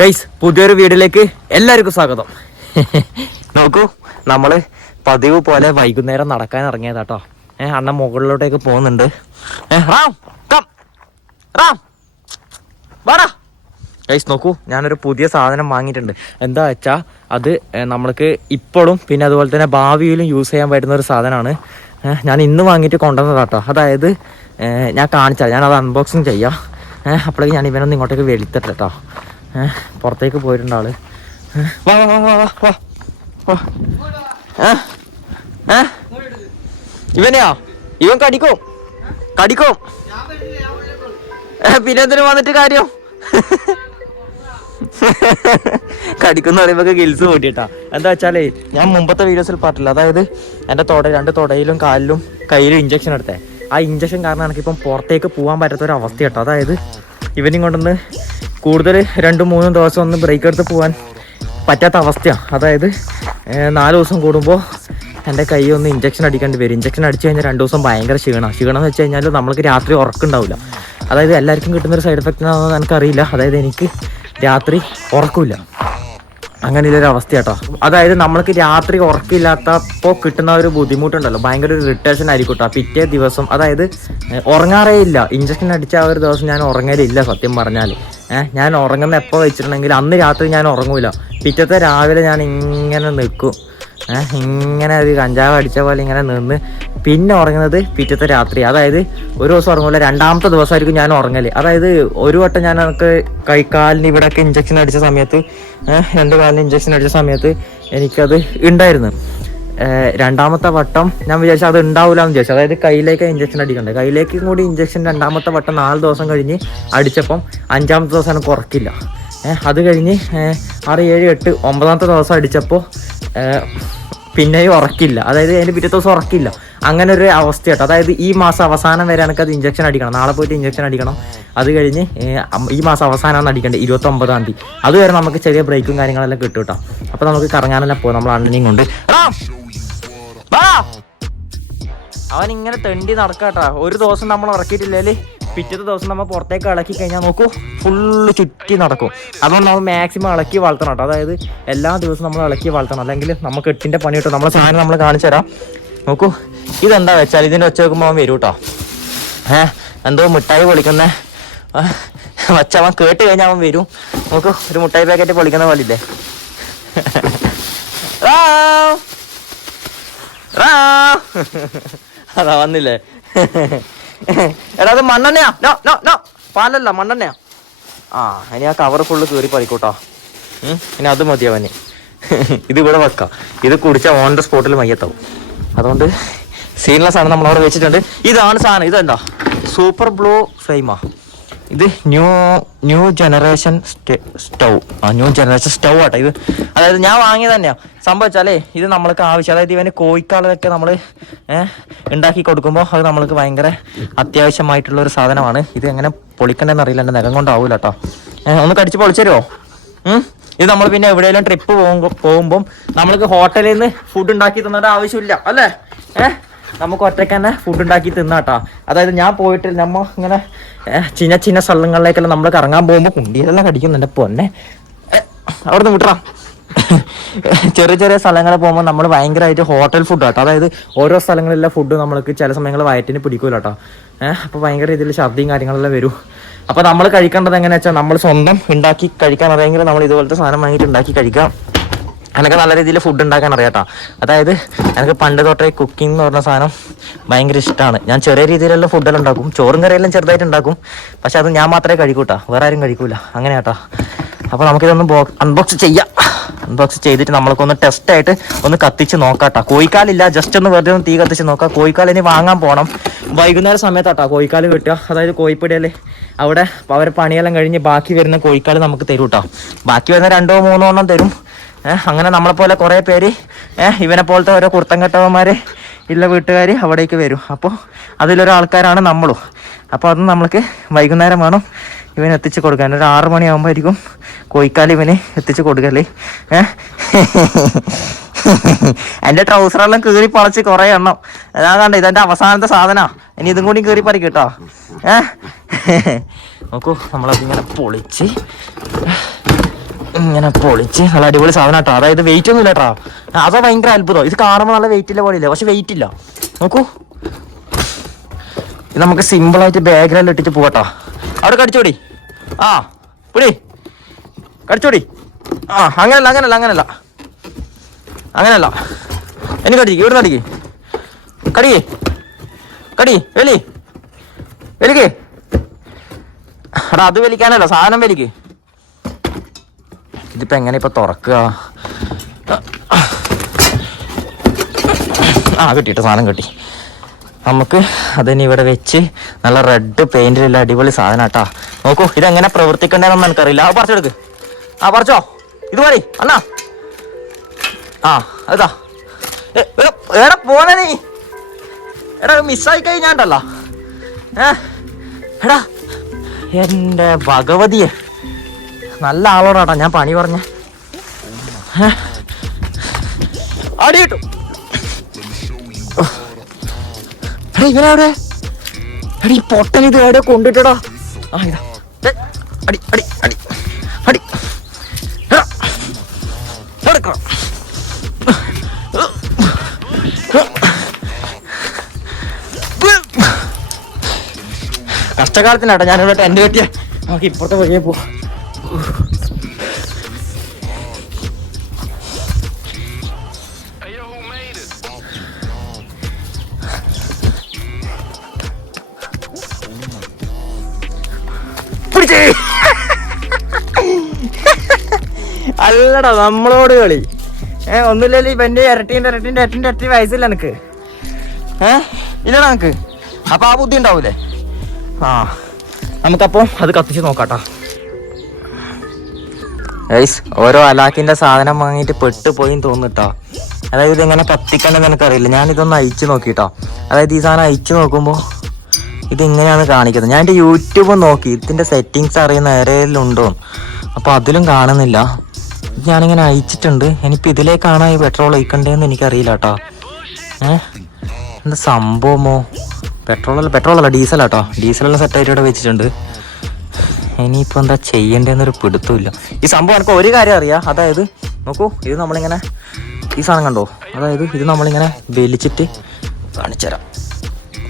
Guys പുതിയൊരു വീഡിയോയിലേക്ക് എല്ലാവർക്കും സ്വാഗതം. നോക്കൂ നമ്മൾ പതിവ് പോലെ വൈകുന്നേരം നടക്കാൻ ഇറങ്ങിയതാട്ടോ. ഏഹ് അണ്ണ മുകളിലോട്ടേക്ക് പോകുന്നുണ്ട്. കം. വാടാ. ഗൈസ് നോക്കൂ ഞാനൊരു പുതിയ സാധനം വാങ്ങിയിട്ടുണ്ട്. എന്താ വെച്ചാൽ അത് നമ്മൾക്ക് ഇപ്പോഴും പിന്നെ അതുപോലെ തന്നെ ഭാവിയിലും യൂസ് ചെയ്യാൻ പറ്റുന്ന ഒരു സാധനമാണ്. ഞാൻ ഇന്ന് വാങ്ങിയിട്ട് കൊണ്ടുവന്നതാട്ടോ. അതായത് ഞാൻ കാണിച്ചാൽ ഞാൻ അത് അൺബോക്സിങ് ചെയ്യാം അപ്പോഴേക്കും ഞാൻ ഇവനൊന്ന് ഇങ്ങോട്ടേക്ക് വെളുത്തിട്ടോ പുറത്തേക്ക് പോയിട്ടുണ്ട് ആൾ. വാ വാ വാ വാ വാ ഇവൻ കടിക്കും? കടിക്കും? പിന്നെ എന്തിനു വന്നിട്ട് കാര്യം? കടിക്കുന്ന പറയുമ്പോ ഗിൽസ് കൂട്ടിട്ടാ എന്താ വെച്ചാലേ ഞാൻ മുമ്പത്തെ വീഡിയോസിൽ പറഞ്ഞില്ല അതായത് എന്റെ തൊട രണ്ട് തൊടയിലും കാലിലും കയ്യിലും ഇഞ്ചക്ഷൻ എടുത്തേ. ആ ഇഞ്ചക്ഷൻ കാരണം എനിക്കിപ്പം പുറത്തേക്ക് പോകാൻ പറ്റാത്ത ഒരു അവസ്ഥ കേട്ടോ അതായത് ഇവനും കൊണ്ടൊന്ന് കൂടുതൽ രണ്ടും മൂന്നും ദിവസം ഒന്ന് ബ്രേക്ക് എടുത്ത് പോകാൻ പറ്റാത്ത അവസ്ഥയാണ് അതായത് നാല് ദിവസം കൂടുമ്പോൾ എന്റെ കൈ ഒന്ന് ഇഞ്ചക്ഷൻ അടിക്കേണ്ടി വരും. ഇഞ്ചക്ഷൻ അടിച്ചു കഴിഞ്ഞാൽ രണ്ട് ദിവസം ഭയങ്കര ക്ഷീണം. ക്ഷീണം എന്ന് വെച്ച് കഴിഞ്ഞാൽ നമ്മൾക്ക് രാത്രി ഉറക്കുണ്ടാവില്ല അതായത് എല്ലാവർക്കും കിട്ടുന്നൊരു സൈഡ് എഫക്റ്റ് ആണെന്ന് എനിക്കറിയില്ല. അതായത് എനിക്ക് രാത്രി ഉറക്കില്ല. അങ്ങനെ ഒരു അവസ്ഥ കേട്ടോ അതായത് നമ്മൾക്ക് രാത്രി ഉറക്കില്ലാത്തപ്പോൾ കിട്ടുന്ന ഒരു ബുദ്ധിമുട്ടുണ്ടല്ലോ. ഭയങ്കര ഒരു ഇറിറ്റേഷൻ ആയിരിക്കും പിറ്റേ ദിവസം അതായത് ഉറങ്ങാറേ ഇല്ല. ഇഞ്ചക്ഷൻ അടിച്ച ആ ഒരു ദിവസം ഞാൻ ഉറങ്ങലില്ല സത്യം പറഞ്ഞാൽ ഏഹ് ഞാൻ ഉറങ്ങുന്ന എപ്പോൾ വെച്ചിട്ടുണ്ടെങ്കിൽ അന്ന് രാത്രി ഞാൻ ഉറങ്ങൂല. പിറ്റത്തെ രാവിലെ ഞാൻ ഇങ്ങനെ നിൽക്കും. ഏഹ് ഇങ്ങനെ ഒരു കഞ്ചാവ് അടിച്ച പോലെ ഇങ്ങനെ നിന്ന് പിന്നെ ഉറങ്ങുന്നത് പിറ്റത്തെ രാത്രി. അതായത് ഒരു ദിവസം ഉറങ്ങൂല രണ്ടാമത്തെ ദിവസമായിരിക്കും ഞാൻ ഉറങ്ങൽ. അതായത് ഒരു വട്ടം ഞാൻ എനിക്ക് കൈക്കാലിന് ഇവിടെയൊക്കെ ഇഞ്ചക്ഷൻ അടിച്ച സമയത്ത് രണ്ട് കാലിന് ഇഞ്ചക്ഷൻ അടിച്ച സമയത്ത് എനിക്കത് ഉണ്ടായിരുന്നു. രണ്ടാമത്തെ വട്ടം ഞാൻ വിചാരിച്ചു അത് ഉണ്ടാവില്ല എന്ന് വിചാരിച്ചു. അതായത് കയ്യിലേക്ക് ഇഞ്ചക്ഷൻ അടിക്കണ്ടേ? കയ്യിലേക്കും കൂടി ഇഞ്ചക്ഷൻ രണ്ടാമത്തെ വട്ടം നാല് ദിവസം കഴിഞ്ഞ് അടിച്ചപ്പം അഞ്ചാമത്തെ ദിവസം കുറക്കില്ല. അത് കഴിഞ്ഞ് ആറ് ഏഴ് എട്ട് ഒമ്പതാമത്തെ ദിവസം അടിച്ചപ്പോൾ പിന്നെയും ഉറക്കില്ല. അതായത് അതിന്റെ പിറ്റേ ദിവസം ഉറക്കില്ല. അങ്ങനെ ഒരു അവസ്ഥയായിട്ട് അതായത് ഈ മാസം അവസാനം വരെ എനിക്ക് അത് ഇഞ്ചക്ഷൻ അടിക്കണം. നാളെ പോയിട്ട് ഇഞ്ചക്ഷൻ അടിക്കണം. അത് കഴിഞ്ഞ് ഈ മാസം അവസാനമാണ് അടിക്കേണ്ടത് ഇരുപത്തി ഒമ്പതാം തീയതി. അതുവരെ നമുക്ക് ചെറിയ ബ്രേക്കും കാര്യങ്ങളെല്ലാം കിട്ടും കേട്ടോ അപ്പോൾ നമുക്ക് കറങ്ങാനെല്ലാം പോകാം നമ്മൾ അണ്ണനെയും കൊണ്ട്! അവൻ ഇങ്ങനെ തെണ്ടി നടക്കാട്ടാ. ഒരു ദിവസം നമ്മൾ ഇറക്കിയിട്ടില്ലേ പിറ്റത്തെ ദിവസം നമ്മൾ പുറത്തേക്ക് ഇളക്കി കഴിഞ്ഞാൽ നോക്കൂ ഫുള്ള് ചുറ്റി നടക്കും. അതുകൊണ്ട് നമ്മൾ മാക്സിമം ഇളക്കി വളർത്തണം കേട്ടോ. അതായത് എല്ലാ ദിവസവും നമ്മൾ ഇളക്കി വളർത്തണം. അല്ലെങ്കിൽ നമുക്ക് എട്ടിന്റെ പണി കിട്ടും. നമ്മളെ സാധനം നമ്മൾ കാണിച്ചു തരാം. നോക്കൂ ഇതെന്താ വെച്ചാൽ ഇതിന്റെ ഒച്ച വെക്കുമ്പോൾ അവൻ വരും കേട്ടോ ഏഹ് എന്തോ മിഠായി പൊളിക്കുന്ന. വച്ച അവൻ കേട്ട് കഴിഞ്ഞാൽ അവൻ വരും. നോക്കൂ ഒരു മിഠായി പാക്കറ്റ് പൊളിക്കുന്ന പോലെ ഇല്ലേ? അതാ വന്നില്ലേ? എടാ അത് മണ്ണെണ്ണയാ. No no no. പാലല്ല മണ്ണെണ്ണയാ. ആ ഇനി ആ കവർ ഫുള്ള് കീറി പറിക്കൂട്ടോ. ഇനി അത് മതി അവന് ഇത് ഇവിടെ വെക്കാം. ഇത് കുടിച്ചാൽ ഓൺ ദ സ്പോട്ടിൽ മയ്യത്താവും. അതുകൊണ്ട് സീനിലെ സാധനം നമ്മളവിടെ വെച്ചിട്ടുണ്ട്. ഇതാണ് സാധനം. ഇതെന്താ? സൂപ്പർ ബ്ലൂ ഫ്ലെയിമാ ഇത് ന്യൂ ന്യൂ ജനറേഷൻ സ്റ്റൗ ആ ന്യൂ ജനറേഷൻ സ്റ്റൗ ആട്ടെ ഇത്. അതായത് ഞാൻ വാങ്ങിയത് തന്നെയാ. സംഭവിച്ചാലേ ഇത് നമ്മൾക്ക് ആവശ്യം അതായത് ഇവന് കോഴിക്കാളൊക്കെ നമ്മൾ ഉണ്ടാക്കി കൊടുക്കുമ്പോൾ അത് നമ്മൾക്ക് ഭയങ്കര അത്യാവശ്യമായിട്ടുള്ള ഒരു സാധനമാണ്. ഇത് എങ്ങനെ പൊളിക്കണ്ടെന്ന് അറിയില്ല എന്റെ നഖം കൊണ്ടാവൂല കേട്ടോ ഒന്ന് കടിച്ച് പൊളിച്ചരുമോ ഇത് നമ്മൾ പിന്നെ എവിടെയെങ്കിലും ട്രിപ്പ് പോകുമ്പോൾ പോകുമ്പം നമ്മൾക്ക് ഹോട്ടലിൽ നിന്ന് ഫുഡ് ഉണ്ടാക്കി തിന്നേണ്ട ആവശ്യമില്ല അല്ലേ? നമുക്ക് ഒറ്റയ്ക്ക് തന്നെ ഫുഡ് ഉണ്ടാക്കി തിന്നാട്ടാ. അതായത് ഞാൻ പോയിട്ട് നമ്മ ഇങ്ങനെ ചിന്ന ചിന്ന സ്ഥലങ്ങളിലേക്കെല്ലാം നമ്മൾ കറങ്ങാൻ പോകുമ്പോൾ കുണ്ടിയിലെല്ലാം കടിക്കുന്നുണ്ട്. പൊന്നെ. അവിടുന്ന് വിട്ടറാ ചെറിയ ചെറിയ സ്ഥലങ്ങളിൽ പോകുമ്പോൾ നമ്മൾ ഭയങ്കരമായിട്ട് ഹോട്ടൽ ഫുഡ് കേട്ടോ അതായത് ഓരോ സ്ഥലങ്ങളിലെ ഫുഡ് നമ്മൾക്ക് ചില സമയങ്ങളിൽ വയറ്റിന് പിടിക്കൂല കേട്ടോ ഏഹ് അപ്പോൾ ഭയങ്കര രീതിയിൽ ഛർദിയും കാര്യങ്ങളെല്ലാം വരും. അപ്പോൾ നമ്മൾ കഴിക്കേണ്ടത് എങ്ങനെയാ വെച്ചാൽ നമ്മൾ സ്വന്തം ഉണ്ടാക്കി കഴിക്കാൻ അറിയാമെങ്കിൽ നമ്മൾ ഇതുപോലത്തെ സാധനം വാങ്ങിയിട്ട് ഉണ്ടാക്കി കഴിക്കാം. എനിക്ക് നല്ല രീതിയിൽ ഫുഡ് ഉണ്ടാക്കാൻ അറിയാട്ടോ. അതായത് എനിക്ക് പണ്ട് തൊട്ടേ കുക്കിംഗ് എന്ന് പറഞ്ഞ സാധനം ഭയങ്കര ഇഷ്ടമാണ് ഞാൻ ചെറിയ രീതിയിലുള്ള ഫുഡെല്ലാം ഉണ്ടാക്കും. ചോറും കറിയെല്ലാം ചെറുതായിട്ട് ഉണ്ടാക്കും. പക്ഷെ അത് ഞാൻ മാത്രമേ കഴിക്കൂട്ടാ. വേറെ ആരും കഴിക്കൂല. അങ്ങനെയാട്ടോ. അപ്പോൾ നമുക്കിതൊന്ന് ബോ അൺബോക്സ് ചെയ്യാം. അൺബോക്സ് ചെയ്തിട്ട് നമ്മൾക്ക് ഒന്ന് ടെസ്റ്റ് ആയിട്ട് ഒന്ന് കത്തിച്ച് നോക്കാട്ടോ. കോഴിക്കാലില്ല. ജസ്റ്റ് ഒന്ന് വെറുതെ ഒന്ന് തീ കത്തിച്ച് നോക്കാം. കോഴിക്കാൽ ഇനി വാങ്ങാൻ പോകണം വൈകുന്നേരം സമയത്താട്ടോ കോഴിക്കാൽ കിട്ടുക. അതായത് കോഴിപ്പിടിയല്ലേ അവിടെ അവരെ പണിയെല്ലാം കഴിഞ്ഞ് ബാക്കി വരുന്ന കോഴിക്കാൽ നമുക്ക് തരും കേട്ടോ ബാക്കി വരുന്ന രണ്ടോ മൂന്നോ എണ്ണം തരും. അങ്ങനെ നമ്മളെ പോലെ കുറേ പേര് ഇവനെ പോലത്തെ ഓരോ കുർത്തം കെട്ടവന്മാര് ഇല്ല വീട്ടുകാർ അവിടേക്ക് വരും. അപ്പോൾ അതിലൊരാൾക്കാരാണ് നമ്മളും. അപ്പോൾ അത് നമ്മൾക്ക് വൈകുന്നേരം വേണം ഇവന് എത്തിച്ചു കൊടുക്കാൻ. ഒരു ആറ് മണിയാകുമ്പോഴായിരിക്കും കോഴിക്കാൽ ഇവന് എത്തിച്ചു കൊടുക്കല്ലേ എന്റെ ട്രൗസറെല്ലാം കീറി പളച്ച് കുറേ എണ്ണം. അതാ കണ്ട ഇതെന്റെ അവസാനത്തെ സാധന. ഇനി ഇതും കൂടി കീറി പറിക്കും കേട്ടോ ഏഹ് നോക്കൂ നമ്മളതിങ്ങനെ പൊളിച്ച്. ഇങ്ങനെ പൊളിച്ച്. നല്ല അടിപൊളി സാധനം കേട്ടോ. അതായത് വെയിറ്റ് ഒന്നും ഇല്ല കേട്ടോ. അതാ ഭയങ്കര അത്ഭുതം. ഇത് കാണുമ്പോൾ നല്ല വെയിറ്റ് ഇല്ല പോലെയില്ല? പക്ഷെ വെയിറ്റ് ഇല്ല. നോക്കൂ. ഇത് നമുക്ക് സിമ്പിളായിട്ട് ബാഗിലെല്ലാം ഇട്ടിട്ട് പോകട്ടോ അവിടെ കടിച്ചോടി ആ പുടി. കടിച്ചോടി ആ അങ്ങനല്ല അങ്ങനല്ല അങ്ങനല്ല. അങ്ങനല്ല. എനിക്ക് അടിക്ക് ഇവിടെ അടിക്ക് കടിക്കേ കടി വലി. വലിക്ക്. എടാ അത് വലിക്കാനല്ല സാധനം വലിക്ക്. ഇതിപ്പോ എങ്ങനെ ഇപ്പൊ തുറക്കുക? ആ കിട്ടിയിട്ട് സാധനം കിട്ടി. നമുക്ക് അതിന് ഇവിടെ വെച്ച് നല്ല റെഡ് പെയിന്റിലുള്ള അടിപൊളി സാധനം കേട്ടാ. നോക്കൂ ഇതെങ്ങനെ പ്രവർത്തിക്കണ്ടേന്നൊന്നും എനിക്കറിയില്ല. അത് പറിച്ചെടുക്ക് ആ പറിച്ചോ. ഇത് മതി. അണ്ണാ. ആ അതാ. എടാ പോണേ നീ. എടാ മിസ്സായി കഴിഞ്ഞാണ്ടല്ലോ. ഏ എടാ. എന്റെ ഭഗവതിയെ. നല്ല ആളോടാട്ടാ ഞാൻ പണി പറഞ്ഞ. അടി കിട്ടും. എടാ ഈ പൊട്ടൻ ഇത് എവിടെ കൊണ്ടിട്ടടാ? ആ ഇതാ. അടി അടി അടി. അടി. എടാ, എടുക്കണം. കഷ്ടകാലത്തിനാട്ടോ ഞാനിവിടെ ടെന്റ് കെട്ടിയ. നമുക്ക് ഇപ്പുറത്തെ വഴിയെ പോ പിടിച്ചേ അല്ലടാ നമ്മളോട് കളി. ഏ ഒന്നുമില്ലല്ലോ ഇവന്റെ ഇരട്ടീന്റെ ഇരട്ടീന്റെ ഇരട്ടിന്റെ ഇരട്ടി വയസ്സില്ല എനിക്ക് ഏ ഇല്ലടാ നിനക്ക്. അപ്പൊ ആ ബുദ്ധി ഉണ്ടാവൂലേ? ആ നമുക്കപ്പോ അത് കത്തിച്ച് നോക്കാട്ടോ. ഗൈസ് ഓരോ അലാക്കിന്റെ സാധനം വാങ്ങിയിട്ട് പെട്ടുപോയി തോന്നിട്ടോ അതായത് ഇതെങ്ങനെ കത്തിക്കണ്ടെന്ന് എനിക്കറിയില്ല ഞാൻ ഇതൊന്ന് അയച്ചു നോക്കിട്ടോ. അതായത് ഈ സാധനം അയച്ചു നോക്കുമ്പോൾ ഇത് ഇങ്ങനെയാണ് കാണിക്കുന്നത്. ഞാൻ എന്റെ യൂട്യൂബ് നോക്കി. ഇതിന്റെ സെറ്റിങ്സ് അറിയുന്ന ആരെങ്കിലും ഉണ്ടോ അപ്പോൾ അതിലും കാണുന്നില്ല. ഞാനിങ്ങനെ അയച്ചിട്ടുണ്ട് ഇനിയിപ്പോൾ ഇതിലേക്കാണ് ഈ പെട്രോൾ ഒഴിക്കണ്ടേന്ന് എനിക്കറിയില്ല കേട്ടോ ഏഹ് എന്താ സംഭവമോ? പെട്രോൾ പെട്രോളല്ല പെട്രോളല്ല ഡീസലാട്ടോ ഡീസലെല്ലാം സെറ്റായിട്ട് ഇവിടെ വെച്ചിട്ടുണ്ട്. ഇനിയിപ്പോൾ എന്താ ചെയ്യേണ്ടതെന്നൊരു പിടുത്തമില്ല ഈ സംഭവം എനിക്ക് ഒരു കാര്യം അറിയാം. അതായത് നോക്കൂ ഇത് നമ്മളിങ്ങനെ ഈ സാധനം കണ്ടോ? അതായത് ഇത് നമ്മളിങ്ങനെ വലിച്ചിട്ട് കാണിച്ചുതരാം.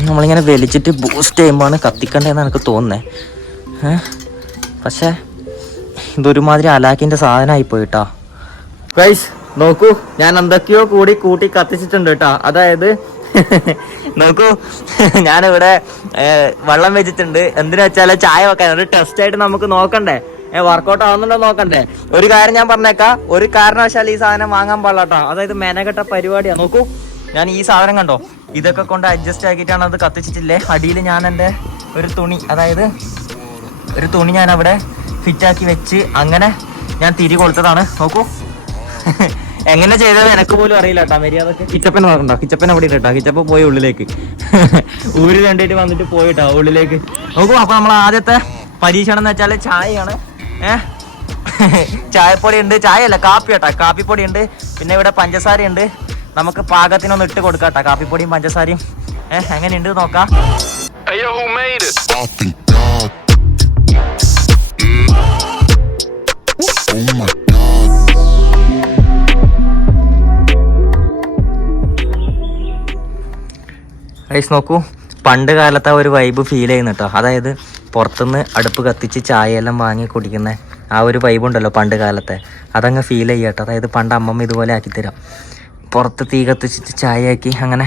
നമ്മളിങ്ങനെ വലിച്ചിട്ട് ബൂസ്റ്റ് ചെയ്യുമ്പോഴാണ് കത്തിക്കേണ്ടതെന്ന് എനിക്ക് തോന്നുന്നത് പക്ഷേ ഇതൊരുമാതിരി അലാക്കിന്റെ സാധനമായി പോയിട്ടാ. ഗൈസ് നോക്കൂ ഞാൻ എന്തൊക്കെയോ കൂടി കൂട്ടി കത്തിച്ചിട്ടുണ്ട് കേട്ടോ. അതായത് നോക്കൂ ഞാനിവിടെ വെള്ളം വെച്ചിട്ടുണ്ട്. എന്തിനാ വെച്ചാൽ ചായ വെക്കാൻ ഒരു ടെസ്റ്റ് ആയിട്ട് നമുക്ക് നോക്കണ്ടേ? വർക്കൗട്ട് ആവുന്നുണ്ടോ നോക്കണ്ടേ? ഒരു കാര്യം ഞാൻ പറഞ്ഞേക്കാം ഒരു കാരണവശാൽ ഈ സാധനം വാങ്ങാൻ പാടില്ലാട്ടോ അതായത് മെനകെട്ട പരിപാടിയാ. നോക്കൂ ഞാൻ ഈ സാധനം കണ്ടോ? ഇതൊക്കെ കൊണ്ട് അഡ്ജസ്റ്റ് ആക്കിയിട്ടാണ് അത് കത്തിച്ചിട്ടില്ലേ? അടിയിൽ ഞാൻ എന്റെ ഒരു തുണി അതായത് ഒരു തുണി ഞാൻ അവിടെ ഫിറ്റാക്കി വെച്ച് അങ്ങനെ ഞാൻ തിരി കൊടുത്തതാണ് നോക്കൂ. എങ്ങനെ ചെയ്തത് എനക്ക് പോലും അറിയില്ല കേട്ടോ മര്യാദയ്ക്ക് കിച്ചപ്പൻ പറഞ്ഞോ കിച്ചപ്പൻ അവിടെ ഇട്ടാ കിച്ചപ്പ പോയി ഉള്ളിലേക്ക്. ഊര് കണ്ടിട്ട് വന്നിട്ട് പോയിട്ടോ ഉള്ളിലേക്ക്. നോക്കൂ അപ്പൊ നമ്മൾ ആദ്യത്തെ പരീക്ഷണം എന്ന് വെച്ചാൽ ചായയാണ്. ഏഹ് ചായപ്പൊടി ഉണ്ട്. ചായ അല്ല കാപ്പി കേട്ടോ കാപ്പിപ്പൊടി ഉണ്ട്. പിന്നെ ഇവിടെ പഞ്ചസാര ഉണ്ട്. നമുക്ക് പാകത്തിനൊന്ന് ഇട്ട് കൊടുക്കാം കേട്ടോ കാപ്പിപ്പൊടിയും പഞ്ചസാരയും. ഏഹ് എങ്ങനെയുണ്ട് നോക്കാം. ഗൈസ് നോക്കൂ. പണ്ട് കാലത്തെ ആ ഒരു വൈബ് ഫീൽ ചെയ്യുന്നു കേട്ടോ അതായത് പുറത്തുനിന്ന് അടുപ്പ് കത്തിച്ച് ചായയെല്ലാം വാങ്ങി കുടിക്കുന്ന ആ ഒരു വൈബ് ഉണ്ടല്ലോ പണ്ട് കാലത്തെ. അതങ്ങ് ഫീൽ ചെയ്യുക കേട്ടോ അതായത് പണ്ട് അമ്മമ്മ ഇതുപോലെ ആക്കിത്തരാം പുറത്ത് തീ കത്തിച്ചിട്ട് ചായ ആക്കി അങ്ങനെ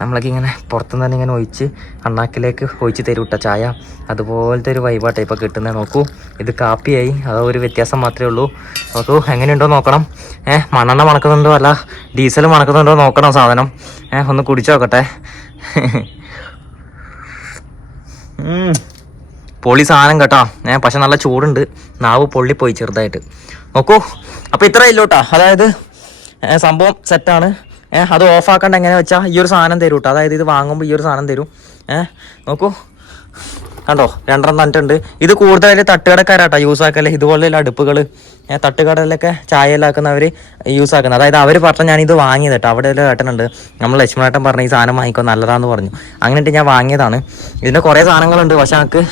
നമ്മളൊക്കെ ഇങ്ങനെ പുറത്തുനിന്ന് തന്നെ ഇങ്ങനെ ഒഴിച്ച് അണ്ണാക്കിലേക്ക് ഒഴിച്ച് തരും കേട്ടോ ചായ. അതുപോലത്തെ ഒരു വൈബാട്ടെ ഇപ്പോൾ കിട്ടുന്നത്. നോക്കൂ. ഇത് കാപ്പിയായി അത് ഒരു വ്യത്യാസം മാത്രമേ ഉള്ളൂ. നോക്കൂ എങ്ങനെയുണ്ടോ നോക്കണം. ഏഹ് മണ്ണെണ്ണ മണക്കുന്നുണ്ടോ? അല്ല ഡീസൽ മണക്കുന്നുണ്ടോ? നോക്കണം സാധനം. ഏഹ് ഒന്ന് കുടിച്ചു നോക്കട്ടെ. പൊളി സാധനം കേട്ടോ. ഏ പക്ഷെ നല്ല ചൂടുണ്ട്. നാവ് പൊള്ളി പോയി ചെറുതായിട്ട്. നോക്കൂ. അപ്പൊ ഇത്ര ഇല്ലോട്ടാ അതായത് സംഭവം സെറ്റാണ് ഏഹ് അത് ഓഫ് ആക്കണ്ട എങ്ങനെ വെച്ചാൽ ഈ ഒരു സാധനം തരും കേട്ടോ. അതായത് ഇത് വാങ്ങുമ്പോൾ ഈ ഒരു സാധനം തരും. ഏഹ് നോക്കൂ. കണ്ടോ? രണ്ടെണ്ണം തന്നിട്ടുണ്ട്. ഇത് കൂടുതലായിട്ട് തട്ടുകടക്കാരാട്ടോ യൂസ് ആക്കല്ലേ ഇതുപോലെയുള്ള അടുപ്പുകൾ തട്ടുകടയിലൊക്കെ ചായയിലാക്കുന്നവർ യൂസ് ആക്കുന്നത്. അതായത് അവർ പറഞ്ഞ ഞാനിത് വാങ്ങിയത് കേട്ടോ. അവിടെ ഒരു ഏട്ടനുണ്ട്. നമ്മൾ ലക്ഷ്മണേട്ടൻ പറഞ്ഞ ഈ സാധനം വാങ്ങിക്കോ നല്ലതാന്ന് പറഞ്ഞു. അങ്ങനെയിട്ട് ഞാൻ വാങ്ങിയതാണ്. ഇതിന്റെ കുറേ സാധനങ്ങളുണ്ട്. പക്ഷെ എനിക്ക്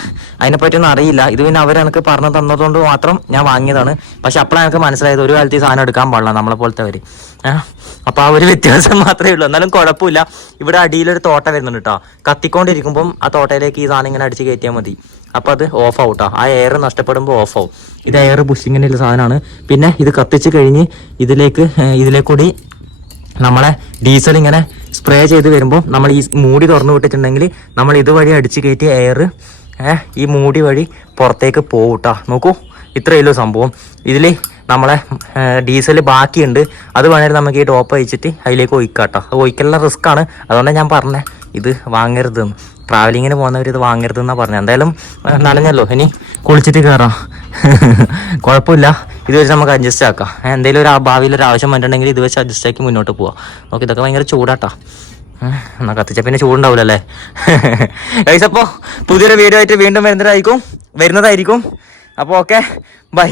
അതിനെപ്പറ്റിയൊന്നും അറിയില്ല. ഇത് പിന്നെ അവർ എനിക്ക് പറഞ്ഞു തന്നതുകൊണ്ട് മാത്രം ഞാൻ വാങ്ങിയതാണ്. പക്ഷെ അപ്പോഴാണ് എനിക്ക് മനസ്സിലായത് ഒരു കാലത്ത് ഈ സാധനം എടുക്കാൻ പാടില്ല നമ്മളെ പോലത്തെ അവർ അപ്പോൾ ആ ഒരു വ്യത്യാസം മാത്രമേ ഉള്ളൂ. എന്നാലും കുഴപ്പമില്ല. ഇവിടെ അടിയിലൊരു തോട്ട വരുന്നുണ്ട് കേട്ടോ. കത്തിക്കൊണ്ടിരിക്കുമ്പം ആ തോട്ടയിലേക്ക് ഈ സാധനം ഇങ്ങനെ അടിച്ച് കയറ്റിയാൽ മതി. അപ്പോൾ അത് ഓഫ് ഔട്ടാ ആ. എയർ നഷ്ടപ്പെടുമ്പോൾ ഓഫ് ആവും. ഇത് എയർ ഒരു സാധനമാണ് പിന്നെ ഇത് കത്തിച്ച് കഴിഞ്ഞ് ഇതിലേക്ക് ഇതിലേക്കൂടി നമ്മളെ ഡീസൽ ഇങ്ങനെ സ്പ്രേ ചെയ്ത് വരുമ്പോൾ നമ്മൾ ഈ മൂടി തുറന്നു വിട്ടിട്ടുണ്ടെങ്കിൽ നമ്മൾ ഇതുവഴി അടിച്ച് കയറ്റി എയർ ഈ മൂടി വഴി പുറത്തേക്ക് പോകൂട്ടാ നോക്കൂ ഇത്രയല്ലോ സംഭവം. ഇതിൽ നമ്മളെ ഡീസൽ ബാക്കിയുണ്ട്. അത് വേണമെങ്കിൽ നമുക്ക് ഈ ടോപ്പ് അയച്ചിട്ട് അതിലേക്ക് ഒഴിക്കാട്ടോ. അത് ഒഴിക്കലുള്ള റിസ്ക്കാണ് അതുകൊണ്ടാണ് ഞാൻ പറഞ്ഞത് ഇത് വാങ്ങരുതെന്ന്. ട്രാവലിങ്ങിന് പോകുന്നവർ ഇത് വാങ്ങരുതെന്നാണ് പറഞ്ഞത്. എന്തായാലും നനഞ്ഞല്ലോ. ഇനി കുളിച്ചിട്ട് കയറാം കുഴപ്പമില്ല. ഇത് വെച്ച് നമുക്ക് അഡ്ജസ്റ്റ് ആക്കാം. എന്തെങ്കിലും ഒരു ഭാവിയിൽ ഒരു ആവശ്യം വന്നിട്ടുണ്ടെങ്കിൽ ഇത് വെച്ച് അഡ്ജസ്റ്റ് ആക്കി മുന്നോട്ട് പോവാം. നോക്കി ഇതൊക്കെ ഭയങ്കര ചൂടാട്ടാ. എന്നാ കത്തിച്ച പിന്നെ ചൂടുണ്ടാവില്ലല്ലേ ഗൈസ് അപ്പോൾ പുതിയൊരു വീഡിയോ ആയിട്ട് വീണ്ടും വരുന്നതായിരിക്കും. വരുന്നതായിരിക്കും. അപ്പോൾ ഓക്കെ ബൈ